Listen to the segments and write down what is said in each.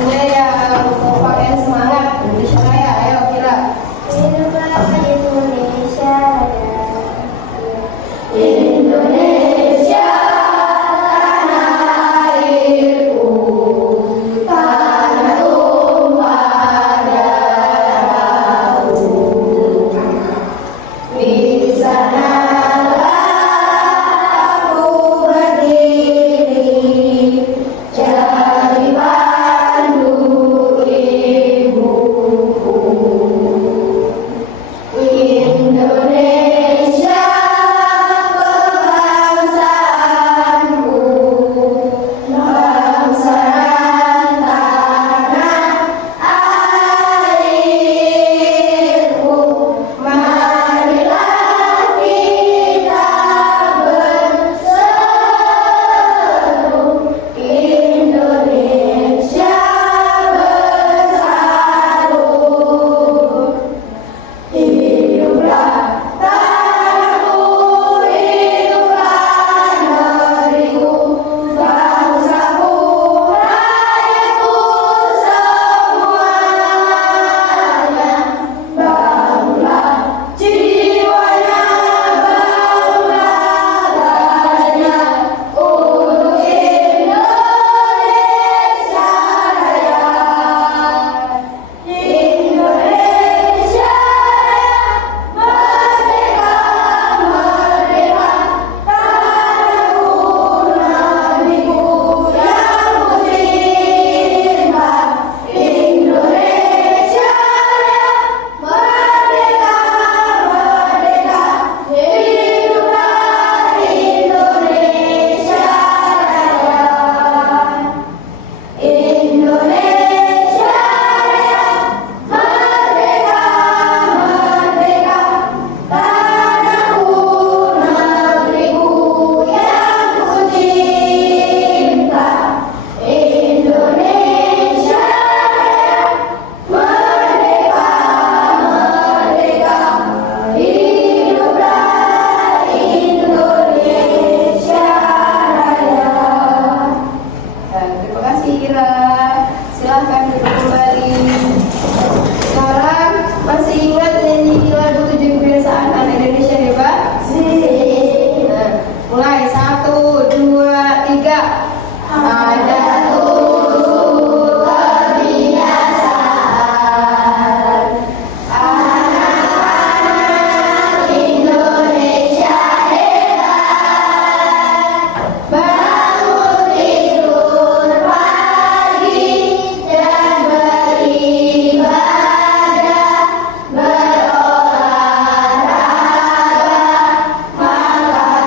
Intinya yang kompak yang semangat. Indonesia Raya, ayo kira. Hiduplah Indonesia Raya. Indonesia tanah airku, tanah tumpah darahku. Di sanalah aku berdiri, jadi pandu ibuku. Indonesia kebangsaanku, bangsa tanah airku. Marilah kita berseru, Indonesia bersatu. Hiduplah tanahku, hiduplah negeriku, bangsaku, rakyatku semuanya. Bangunlah jiwanya, bangunlah rakyatnya, untuk Indonesia Raya. Indonesia merdeka, merdeka, tanahku, negeriku yang ku cinta. Indonesia merdeka, merdeka, hiduplah Indonesia Raya. Indonesia Raya, merdeka, merdeka, tanahku, negeriku yang ku cinta. Indonesia Raya, merdeka, merdeka, hiduplah Indonesia Raya. Terima kasih Ira. Silahkan duduk kembali. Sekarang masih ingat nyanyi lagu 7 kebiasaan anak Indonesia hebat? Nah, mulai 1, 2, 3. Ada 7 kebiasaan anak-anak Indonesia hebat. Bangun tidur pagi dan beribadah, berolahraga, makan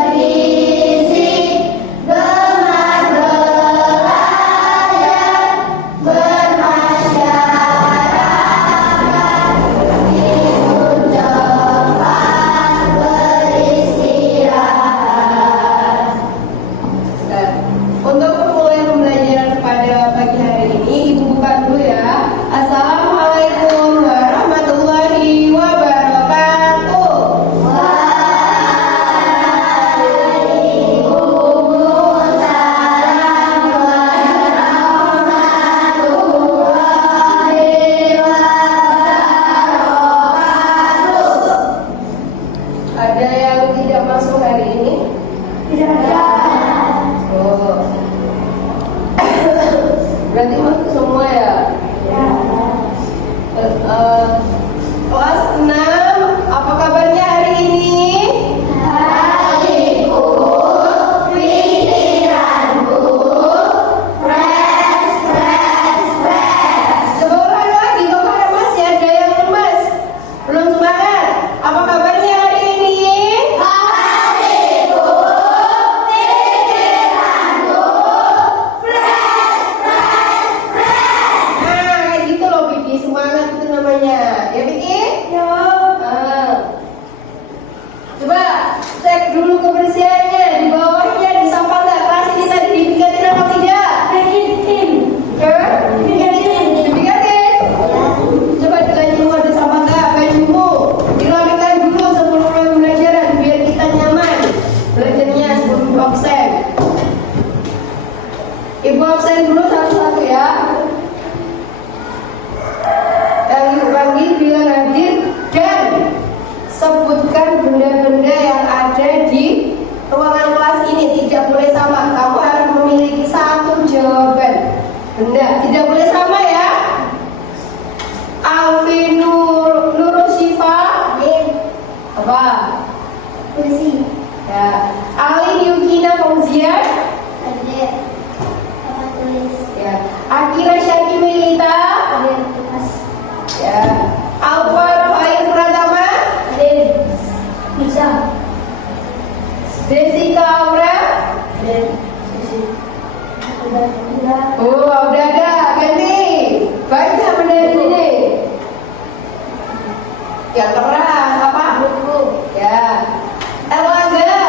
bergizi, gemar belajar, bermasyarakat, tidur cepat, beristirahat. Untuk pemulaian pembelajaran pada pagi hari ini, Ibu buka dulu ya. Assalamualaikum warahmatullahi wabarakatuh. Waalaikumsalam warahmatullahi wabarakatuh. Ada yang tidak masuk hari ini? Tidak ada. Oh. Berarti masuk semua ya? Ya. Kelas 6, apa kabarnya hari ini? Hatiku, pikiranku, fresh, fresh, fresh. Coba ulang lagi, kok masih ada yang lemas? Belum semangat? Apa kabarnya hari ini? Hatiku, pikiranku, fresh, fresh, fresh. tidak boleh sama ya. Alfi Nurusyifa. Apa? Puisi. Ya. Ali Yukina Fauzia. Ada. Apa tulis? Ya. Akira Syaki Melita. Ada tulis. Ya. Alfa Air Pratama. Ada. Bisa. Jessica Aura. Ada. Udah. Oh, udah ada. Ganti. Banyak benar ini. Yang keras apa? Buku. Ya. Erlangga.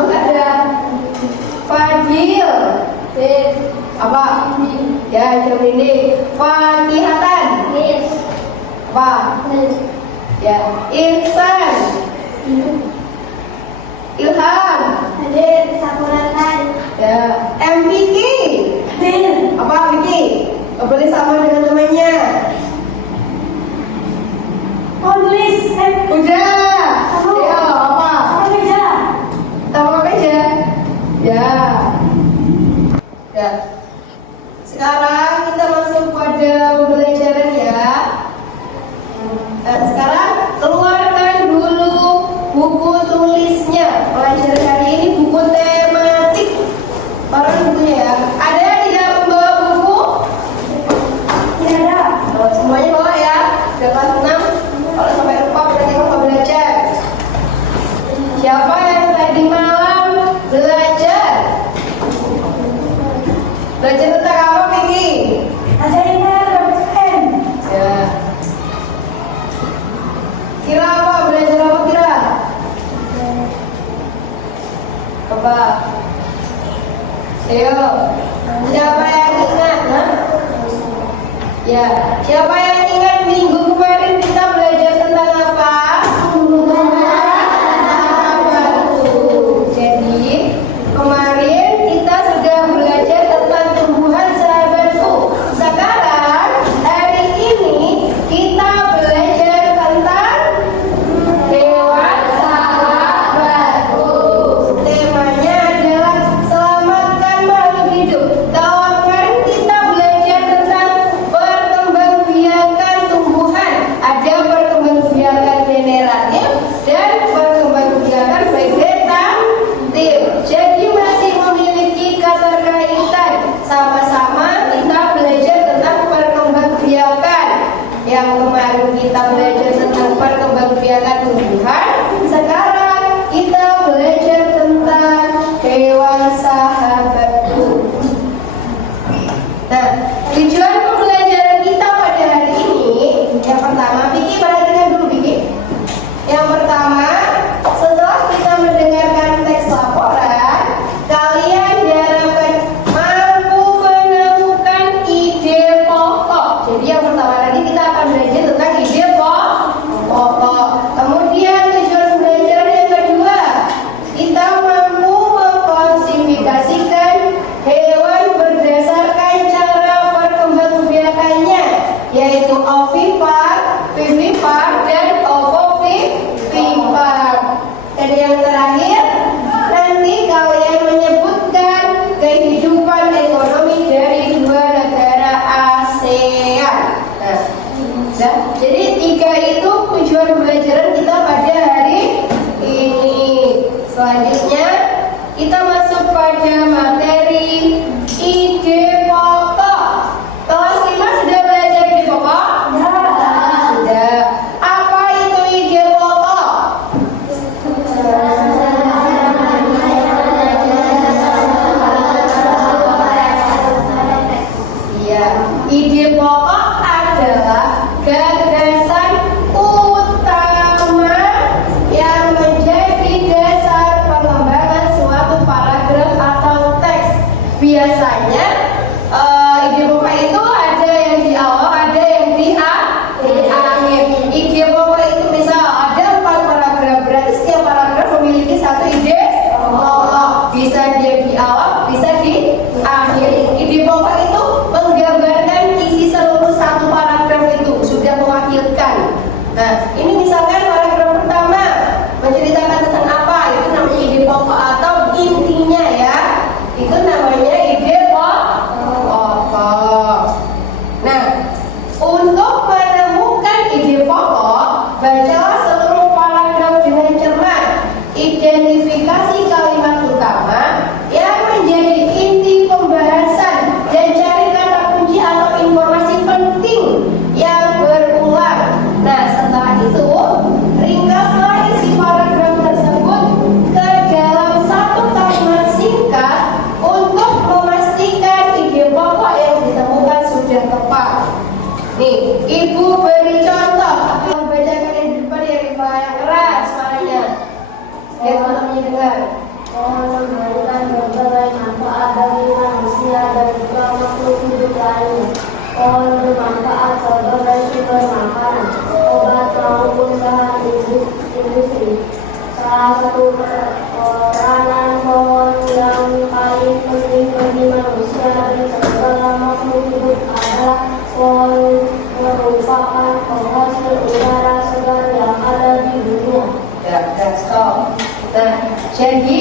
Oh, nggak ada. Fadil. Apa? Ya, jam ini. Fakihatan. Yes. Apa? Ya. Ihsan. Ilham. Ada. Sakuratan. Ya. MPK. Apa Vicky? Nggak boleh sama dengan temannya. Tulis. Udah. Kamu. Ya, apa? Apa meja? Tahu aja. Ya. Ya. Sekarang kita masuk pada pembelajaran ya. Nah, sekarang keluarkan dulu buku tulisnya. Pelajaran hari ini buku tematik. Taruh bukunya ya. Ada yang tidak membawa buku? Tidak ada. Oh, semuanya bawa ya. Udah kelas 6. Kalau sampai lupa berarti kamu nggak belajar. Siapa yang tadi malam belajar? Belajar tentang apa, Vicky? Ya. Kira apa? Belajar apa kira? Apa? Ayo. Siapa yang ingat? Hah? Ya. Siapa yang ingat minggu kemarin kita belajar tentang apa? Sahabatku. Jadi kemarin kita sudah belajar tentang tumbuhan sahabatku. Sekarang hari ini kita belajar tentang hewan sahabatku. Temanya adalah selamatkan makhluk hidup. Kalau kemarin kita belajar tentang perkembangbiakan tumbuhan. Ada perkembangbiakan generatif dan perkembangbiakan vegetatif. Jadi masih memiliki keterkaitan. Sama-sama kita belajar tentang perkembangbiakan. Yang kemarin kita belajar tentang perkembangbiakan tumbuhan. Sekarang kita belajar tentang hewan sahabatku. Nah, tujuan pembelajaran kita pada hari ini, yang pertama, Vicky perhatikan dulu Vicky. Yang pertama, setelah kita mendengarkan teks laporan, kalian diharapkan mampu menemukan ide pokok. Jadi yang pertama tadi kita akan belajar tentang ide pokok. Kemudian tujuan belajar yang kedua, kita mampu mengklasifikasikan hewan berdasarkan cara Ibu beri contoh. Yang bacakan yang di depan ya Rifa, yang keras suaranya. Biar teman-temannya dengar. Pohon memberikan berbagai manfaat bagi manusia dan juga makhluk hidup lainnya. Pohon bermanfaat sebagai sumber makanan, obat maupun bahan industri. Salah satu peranan pohon yang paling penting bagi manusia dan segala makhluk hidup adalah pohon merupakan penghasil udara segar yang ada di dunia. Ya, stop. Nah, jadi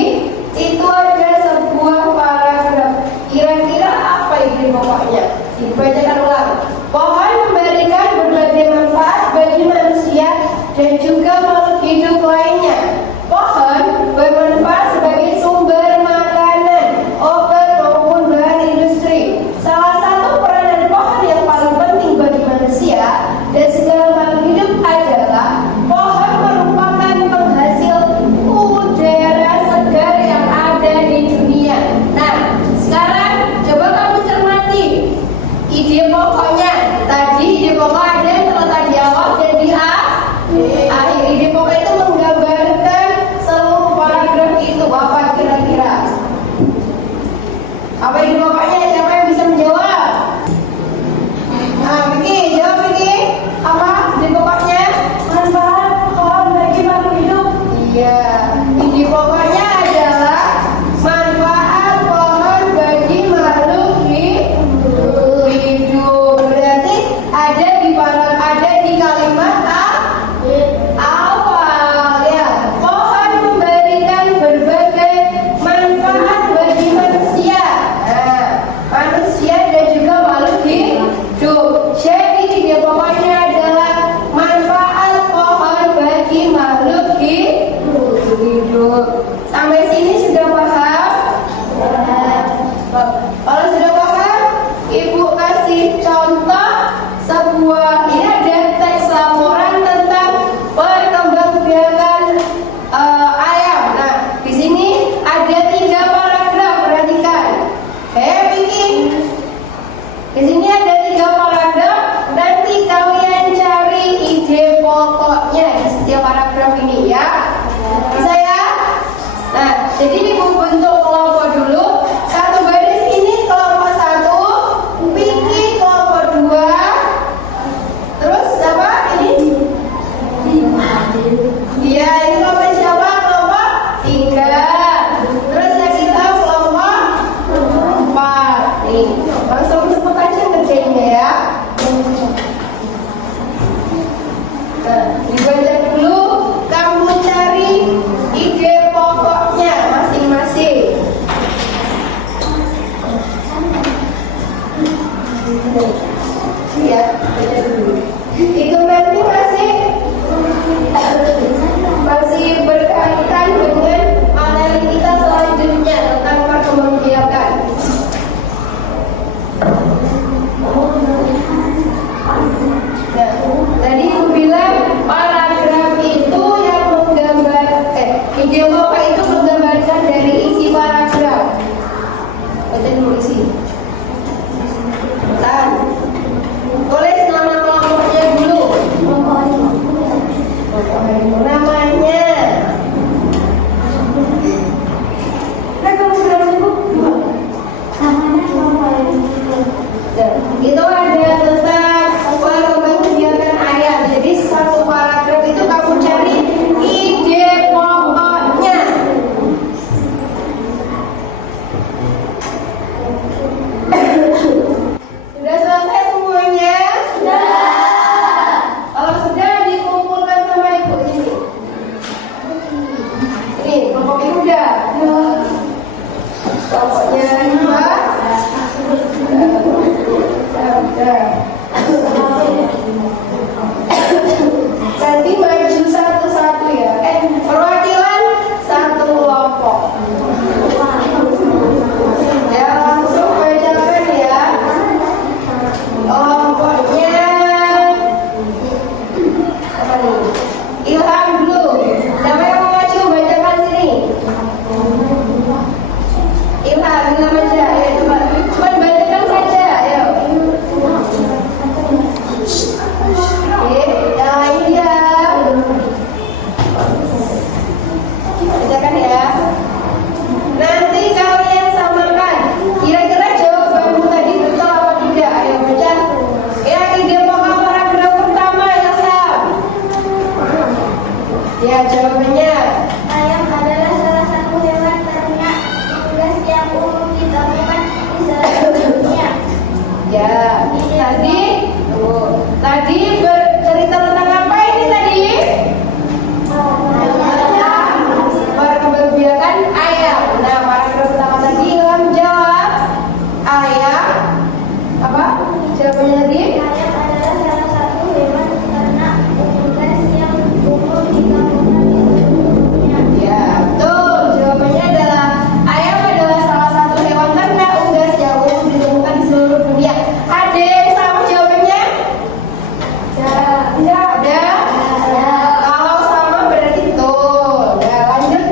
itu ada sebuah paragraf. Kira-kira apa ide pokoknya? Dibacakan ulang. Pohon memberikan berbagai manfaat bagi manusia dan juga makhluk hidup lainnya. Pohon bermanfaat sebagai sumber makanan, obat maupun bahan industri. Salah satu peranan pohon yang paling penting bagi manusia dan segala makhluk hidup adalah pohon merupakan penghasil udara segar yang ada di dunia. Nah, sekarang coba kamu cermati ide pokoknya. Tadi ide pokok ada yang terletak di awal dan di akhir. Ide pokok itu menggambarkan seluruh paragraf itu. Apa kira-kira? Apa ide pokoknya? Siapa yang bisa menjawab? Nah, Vicky, jawab Vicky. Apa ide pokoknya? Manfaat pohon bagi makhluk hidup. Iya, ide pokoknya adalah manfaat pohon bagi makhluk hidup. Berarti ada di kalimat awal ya. Pohon memberikan berbagai manfaat bagi manusia. Nah, manusia dan juga makhluk hidup. Jadi ide pokoknya adalah manfaat pohon bagi makhluk hidup. Sampai sini sudah paham? Kalau sudah paham, Ibu kasih contoh sebuah, ini ada teks laporan tentang perkembangbiakan ayam. Nah, di sini ada 3 paragraf, perhatikan. Vicky. Di sini ada 3 paragraf. Nanti kalian cari ide pokoknya di setiap paragraf ini ya. Bisa ya? Nah, jadi Ibu bentuk kelompok dulu. Satu baris ini kelompok 1, Vicky kelompok 2. Terus apa ini? Iya, ini kelompok siapa? Kelompok 3. Terus yang kita kelompok 4. Nih, langsung cepet aja ngerjainnya ya. Nah, dibaca dulu. Kamu cari ide pokoknya masing-masing. Ya, baca dulu. Itu nanti masih berkaitan dengan materi kita selanjutnya tentang perkembangbiakan. Nah, tadi aku bilang paragraf itu yang menggambarkan ide pokok itu menggambarkan dari isi paragraf. Baca dulu isi. Tahan. Tulis nama kelompoknya dulu. Namanya. Itu ada tentang perkembangbiakan ayam. Jadi satu paragraf itu kamu cari ide pokoknya. Sudah selesai semuanya? Sudah. Kalau sudah, dikumpulkan sama ibu ini. Ini kelompok ini udah. Kelompoknya 2. Nanti maju satu-satu ya. Perwakilan satu kelompok. Ya, langsung bacakan ya. Kelompoknya apa nih? Ilham dulu. Siapa yang mau maju? Bacakan sini. Ilham aja. Ya, coba bacakan saja. Ayo. Ya, tadi bercerita tentang apa ini tadi? Perkembangbiakan ayam. Nah, paragraf pertama tadi Ilham jawab ayam apa? Jawabannya tadi? Ayam adalah salah satu hewan ternak unggas yang umum ditemukan di seluruh dunia. Ya, betul. Jawabannya adalah ayam adalah salah satu hewan ternak unggas yang umum ditemukan di seluruh dunia. Ada yang sama jawabannya? Tidak ada. Kalau sama berarti betul. Nah, lanjut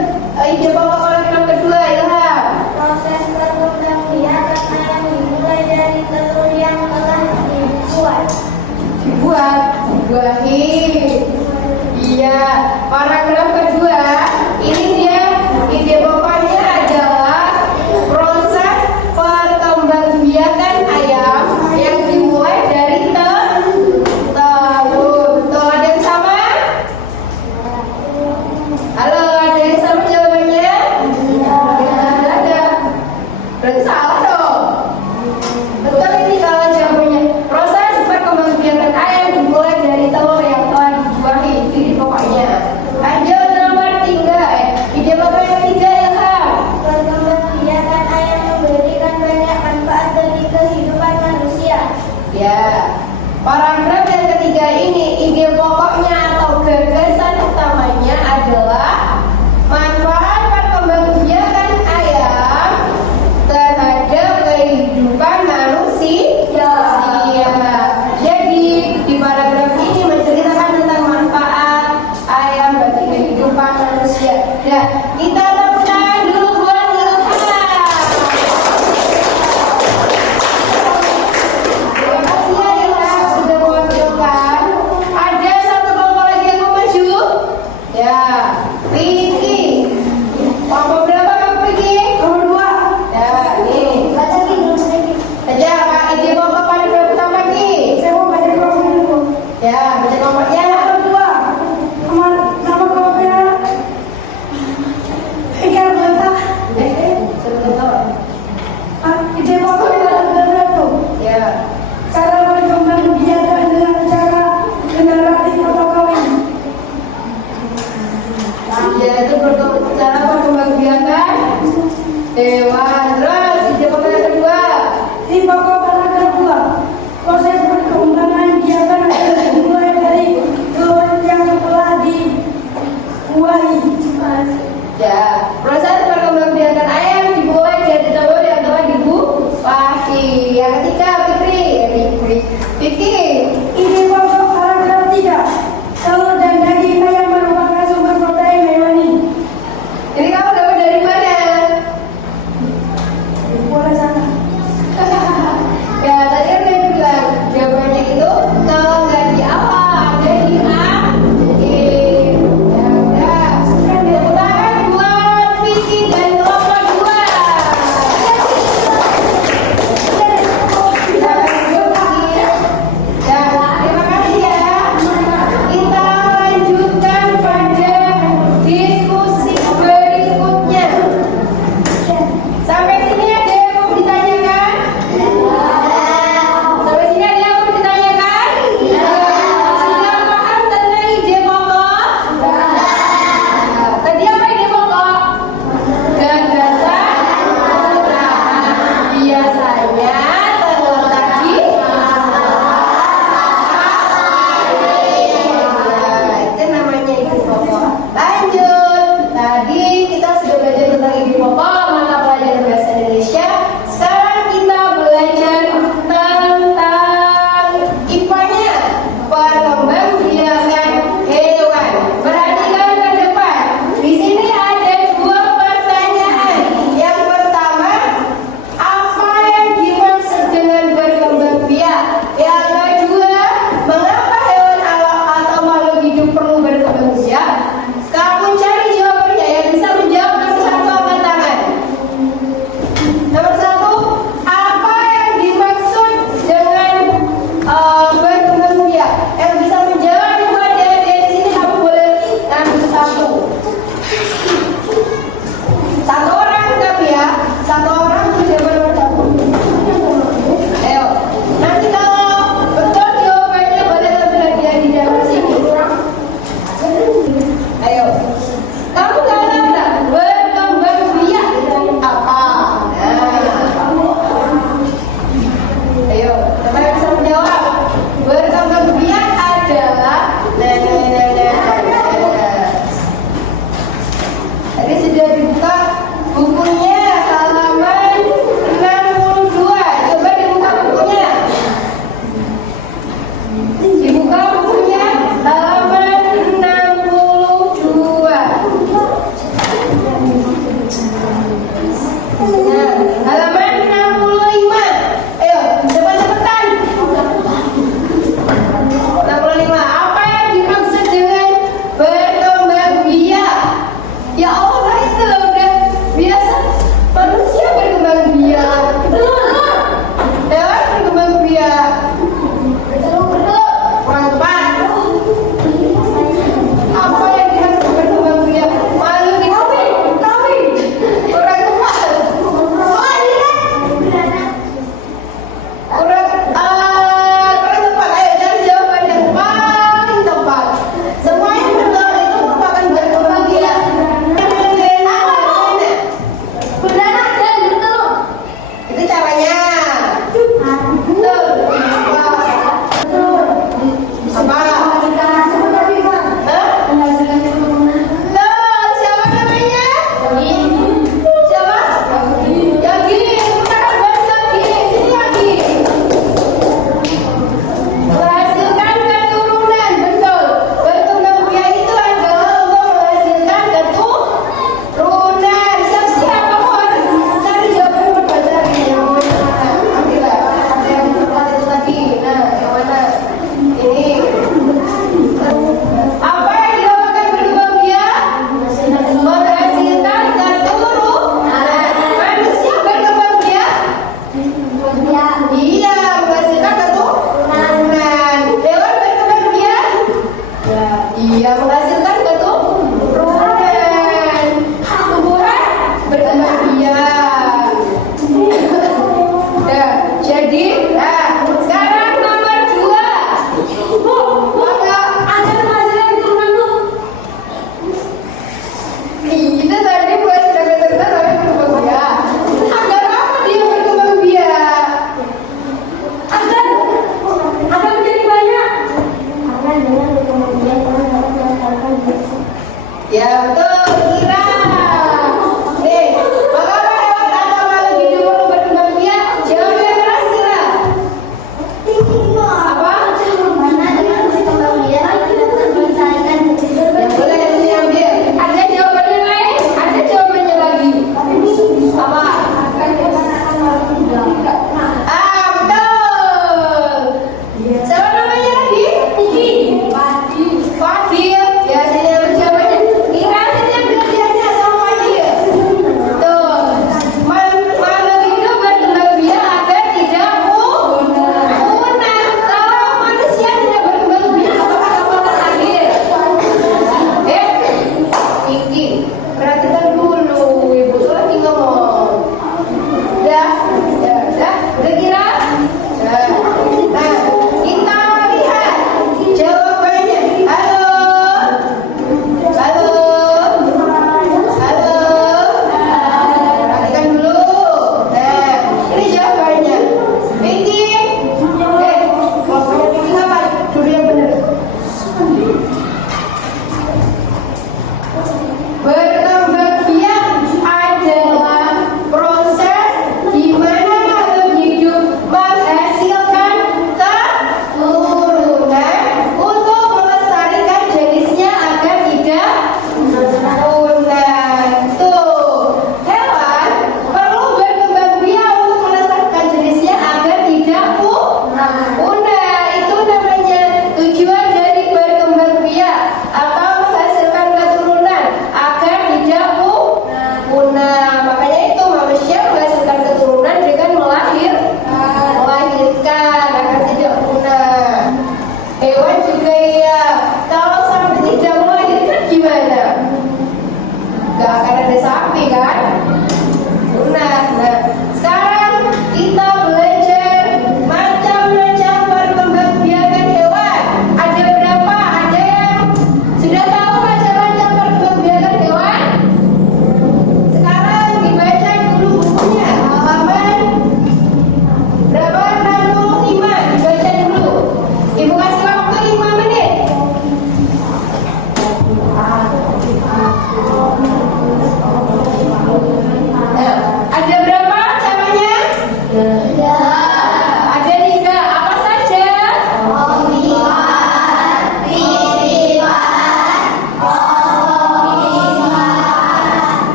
ide pokok paragraf kedua, Ilham. Proses perkembangbiakan ayam dimulai dari telur yang telah Dibuahi. Iya, paragraf kedua ini dia ide pokoknya adalah proses perkembangbiakan ayam yang dimulai dari telur. Betul, ada yang sama? Halo, ada yang sama jawabannya? Tidak ada. Berarti salah dong. Betul ini kalau jawabannya. Proses perkembangbiakan ayam dimulai dari telur yang telah dibuahi. Itu ide pokoknya. Lanjut nomor 3. Ide pokok yang 3 Ilham. Perkembangbiakan ayam memberikan banyak manfaat bagi kehidupan manusia. Ya. Paragraf yang ketiga ini ide pokoknya atau gagasan utamanya adalah manfaat perkembangbiakan ayam terhadap kehidupan manusia. Jadi di paragraf ini menceritakan tentang manfaat ayam bagi kehidupan manusia. Nah, kita tepuk tangan dulu buat Ilham. Terima kasih ya Ilham sudah mewakilkan. Ada satu kelompok lagi yang mau maju. Ya,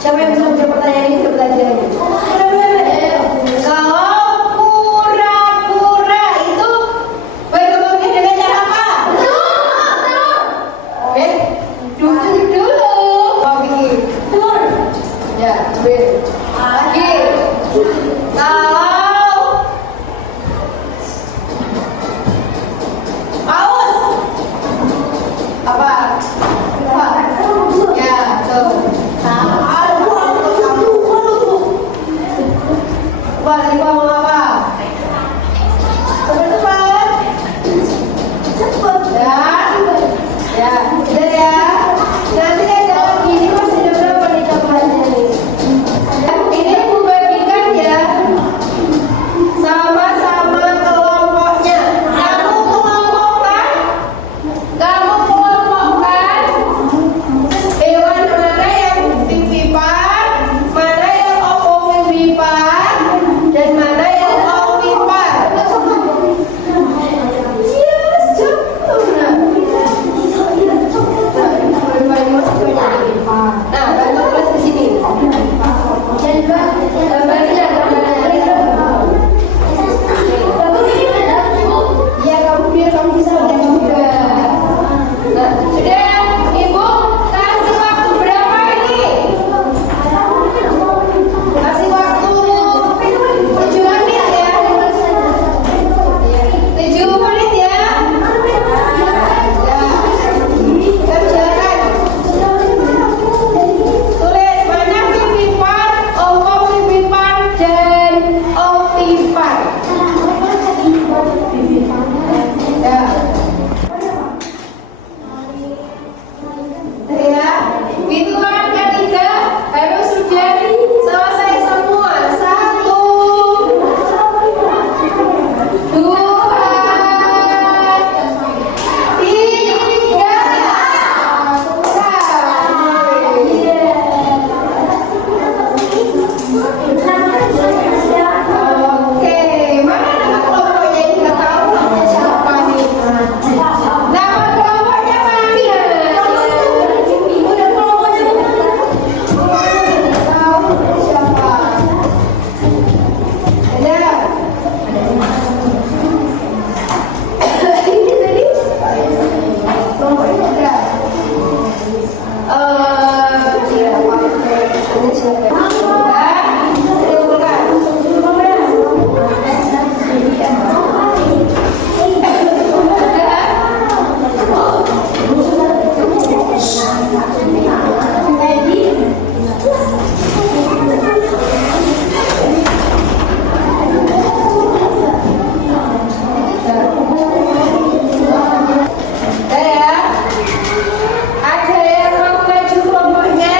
Siapa yang bisa menjawab pertanyaan ini? Kita belajar ini. Kalau kura-kura itu berkembangnya dengan cara apa? Oke, dulu. Mau bikin. Ya, betul. Lagi. Kalau paus apa? Ya, tuh. Lagi ngomong apa? Cepat. Ya, udah ya. Nanti jawab gini masih ada berapa nih jawabannya nih? Ini aku bagikan ya. Sama-sama kelompoknya. Kamu kelompokkan hewan mana yang vivipan, mana yang ovovivipan, dan mana yang ovipar. Yes, cukup. Nah, bantu tulis di sini. Gambarnya. Ya, kamu biar kamu bisa lihat juga. Nah, sudah, Ibu kasih waktu berapa ini? Kasih waktu 7 menit ya. 7 menit ya. Kerjakan. Tulis mana vivipan, ovovivipan, dan ovipar. Ya. Ya, hitungan ketiga harus sudah selesai semua. 1, 2, 3. Oke, mana nama kelompoknya? Kita tahu namanya siapa nih? Nama kelompoknya mana? Tahu siapa? Ada. Ini tadi kelompoknya ada. Siapa? Ini siapa? Ada yang mau maju kelompoknya?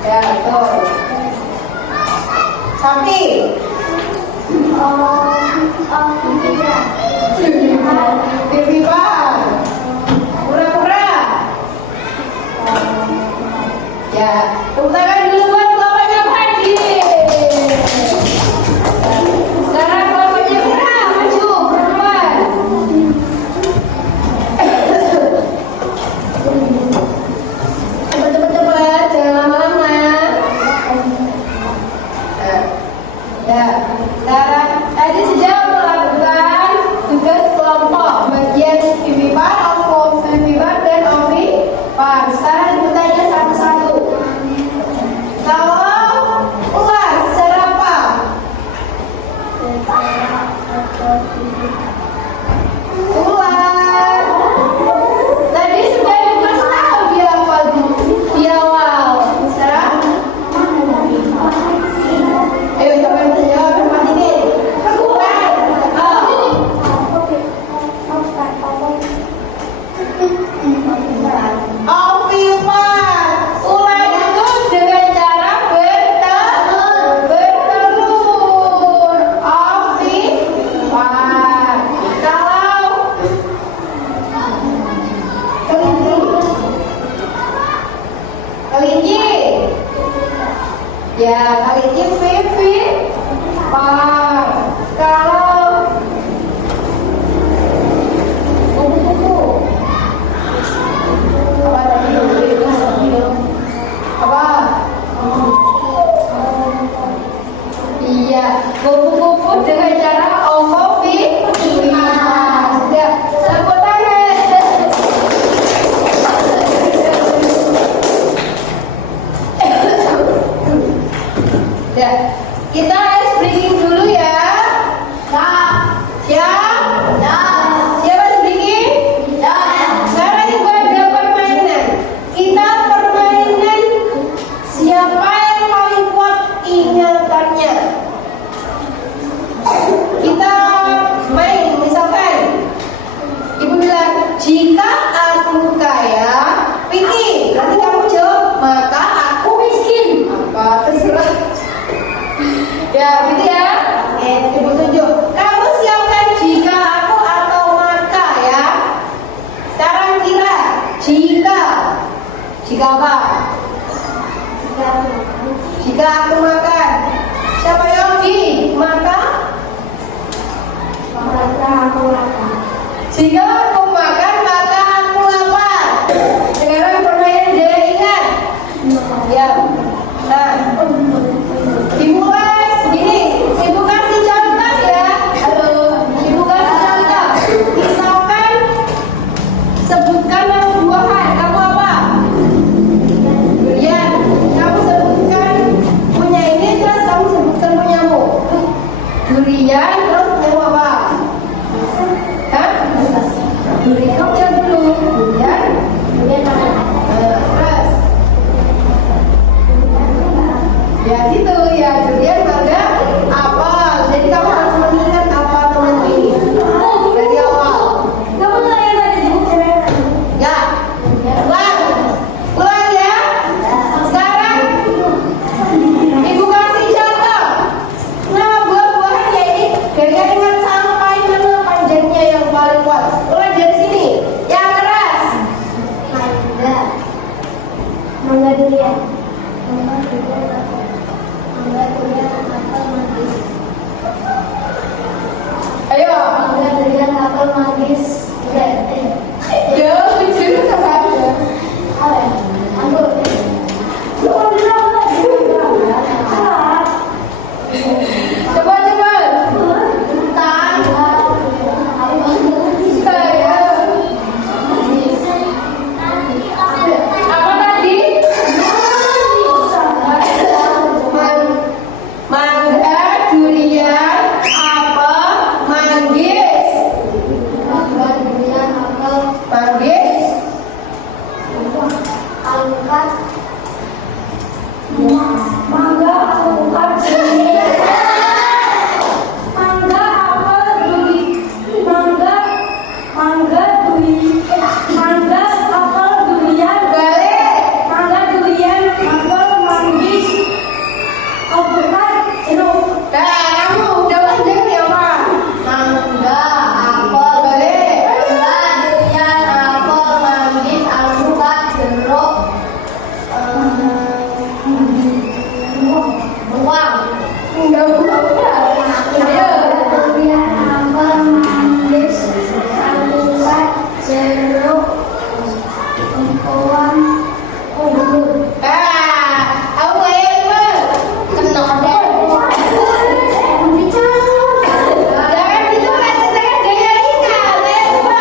Ya, betul. Sapi. Vivipan. Kura-kura. Ya, tepuk tangan dulu buat bapaknya Panji. Sekarang bapaknya Mira, maju, perempuan. Cepat, jangan lama-lama. Ya, sekarang tadi sudah melakukan tugas kelompok bagian Vivipan, Vivipan dan Ovipan. Sekarang ditanya satu-satu. Kalau ular secara apa? Ular. Tadi sudah dikasih tahu di awal di awal. Sekarang, ayo coba jawab tempat ini. Bukan. Ovipan. Ular itu dengan cara bertelur. Ovipan. Kalau kelinci, ya kelinci Vivipan. Kalau kupu-kupu, apa tadi? Apa? Iya, kupu-kupu dengan cara ovivipan. Sudah, tepuk tangan. Ya, kita ice breaking dulu ya. Siap? Siapa ice breaking? Sekarang juga ada permainan. Kita permainan siapa yang paling kuat ingatannya. Kita main, misalkan ibu bilang, jika aku kaya, Vicky, nanti kamu jawab, maka aku miskin. Apa terserah. Ya, gitu ya. Oke, ibu tunjuk. Kamu siapkan jika aku atau maka ya. Sekarang kira jika apa? Jika aku makan. Siapa Yogi? Maka? Jika aku makan, maka aku lapar. Sekarang permainan dia ingat. Ya. Nah, dimulai segini. Ibu kasih contoh ya. Halo, ibu kasih contoh. Misalkan sebutkan nama buahan. Kamu apa? Durian. Kamu sebutkan punya ini, terus kamu sebutkan punyamu. Durian, terus punyamu apa? Hah? Durian. Kamu jawab dulu. Durian. Terus. Ya gitu ya, durian, mangga, apel. Jadi kamu harus mengingat apa teman ini dari awal. Ya, ulang ya. Sekarang ibu kasih contoh. Nama buah-buahannya ini dari dengan sampai mana panjangnya yang paling kuat. Ulang dari sini. Yang keras. Mangga durian. Ayo. Mangga durian apel manggis. Ya, lucu kan? Anggur. Coba. Saya. Apa tadi? Mangga, durian, apel, manggis. Mangga durian apel Enggak bukan. Ayo. Aku bayar Ibu. Kena deh. Jangan gitu kan, saya gaya Rika. Bayar Ibu.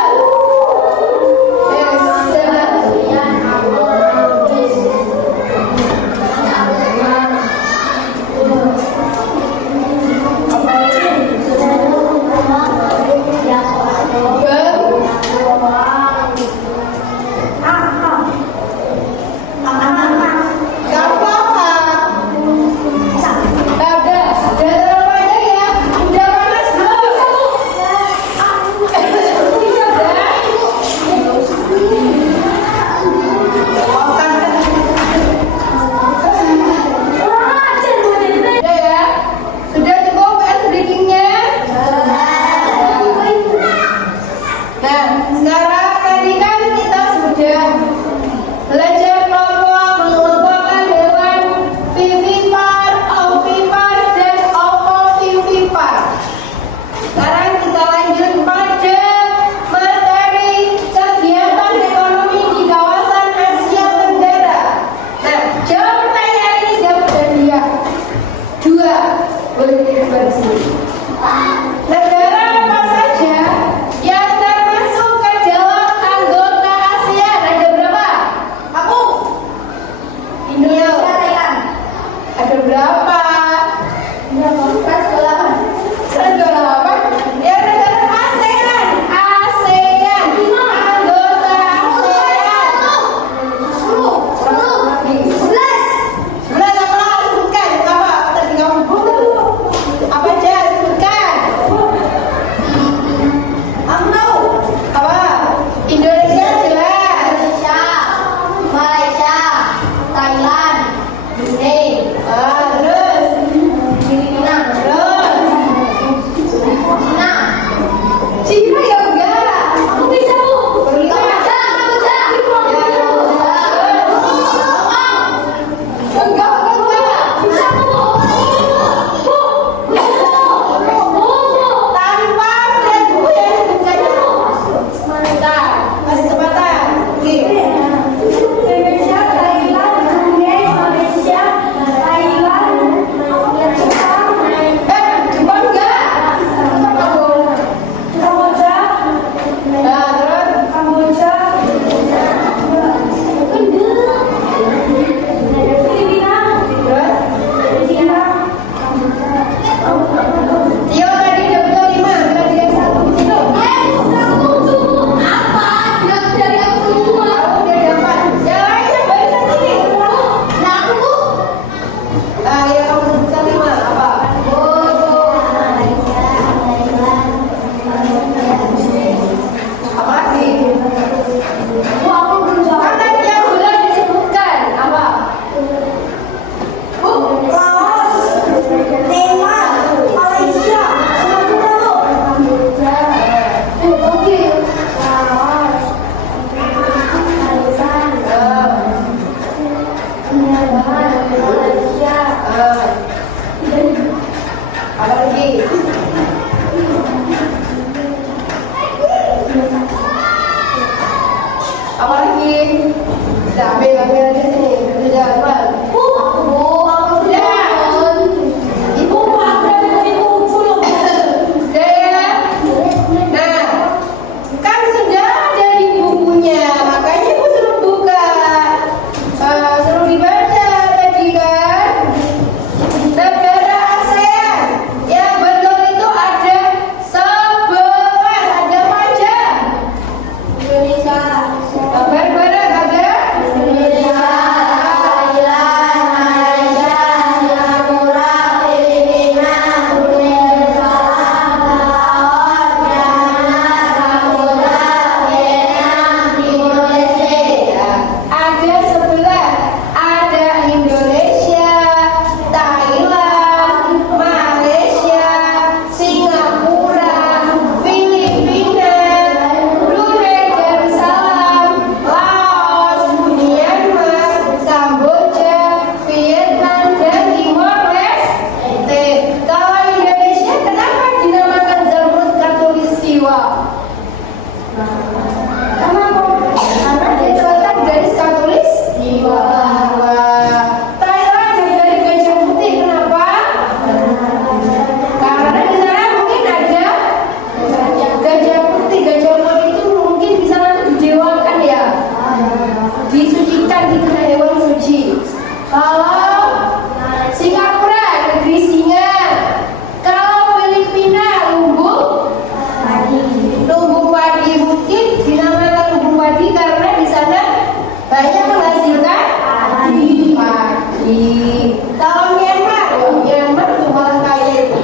Kalau Myanmar, ya, Myanmar itu malah kaya itu.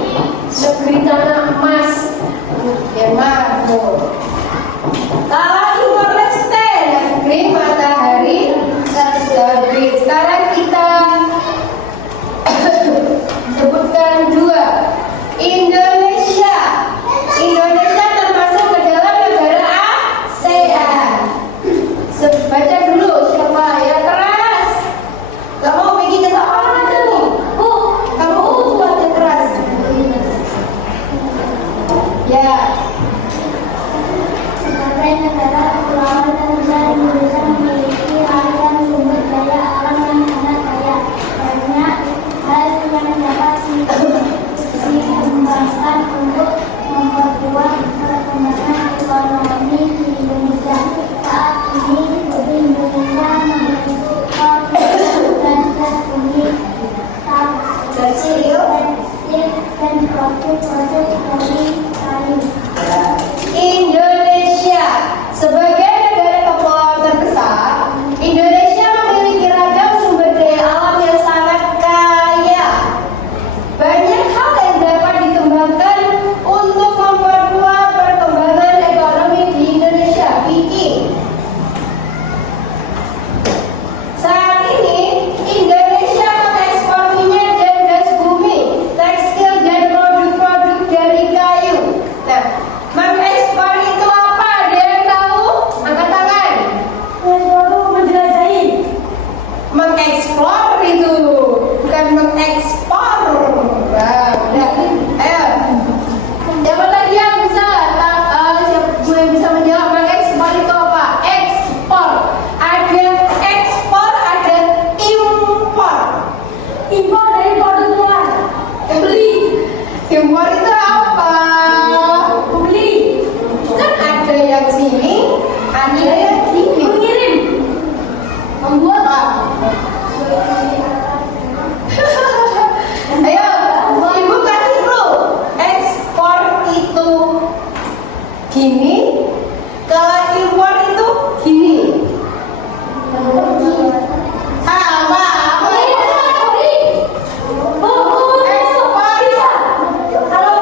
Negeri tanah emas. Myanmar. Tuh. Kalau Timor Leste, negeri matahari terbit. Sekarang kita sebutkan dua. Indonesia. Indonesia termasuk ke dalam negara ASEAN. Baca dulu siapa ya keras. Kamu bikin kita orang aja nih. Kamu buat yang keras. Ya. Sebagai negara kepulauan terluar, Indonesia memiliki ragam sumber daya alam yang sangat kaya. Banyak hal yang dapat dikembangkan untuk memperkuat perkembangan ekonomi di Indonesia. Saat ini Indonesia memiliki dan bumi tekstil dan produk-produk dari kayu. Indonesia sebagai negara kepulauan terbesar, Indonesia memiliki ragam sumber daya alam yang sangat kaya. Banyak hal yang dapat dikembangkan untuk memperkuat perkembangan ekonomi di Indonesia. Vicky, saat ini Indonesia mengekspor minyak dan gas bumi, tekstil dan produk-produk dari kayu. Nah, mengekspor itu apa? Ada yang tahu? Angkat tangan. Menjelajahi. Mengeksplor itu, bukan mengekspor. Nah, udah. Ayo. Siapa lagi yang bisa? Siapa yang bisa menjawab mengekspor itu apa? Ekspor. Ada ekspor, ada impor. Impor dari produk luar. Beli. Impor itu apa? Beli. Kan ada yang sini, ada yang sini. Mengirim. Membuat apa? Ayo, ibu kasih clue. Ekspor itu gini, kalau impor itu gini. Apa? Ekspor. Kalau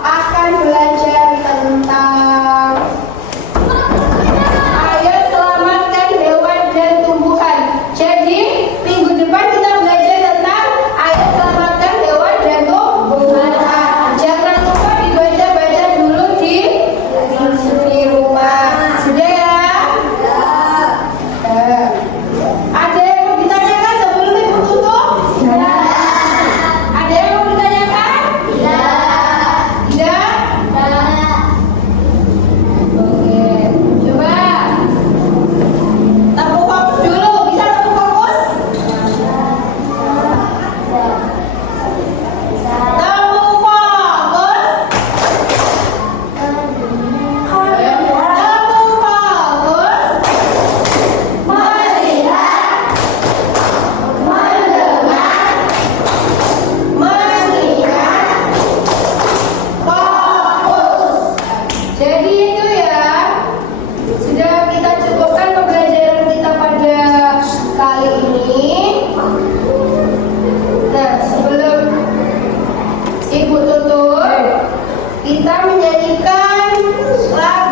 akan belajar tentang ayo selamatkan hewan dan tumbuhan. Jadi minggu depan kita belajar tentang ayo selamatkan hewan dan tumbuhan. Jangan lupa dibaca-baca dulu di rumah. Sudah ya? Ada yang mau ditanyakan sebelum ibu tutup? Ada yang mau ditanyakan? Tidak? Oke, coba tepuk fokus dulu. Bisa tepuk fokus? Tepuk fokus. Tepuk fokus. Melihat, mendengar, mengingat, fokus. Jadi itu ya, sudah kita cukupkan pembelajaran kita pada kali ini. Nah, sebelum ibu tutup, kita menyanyikan lagu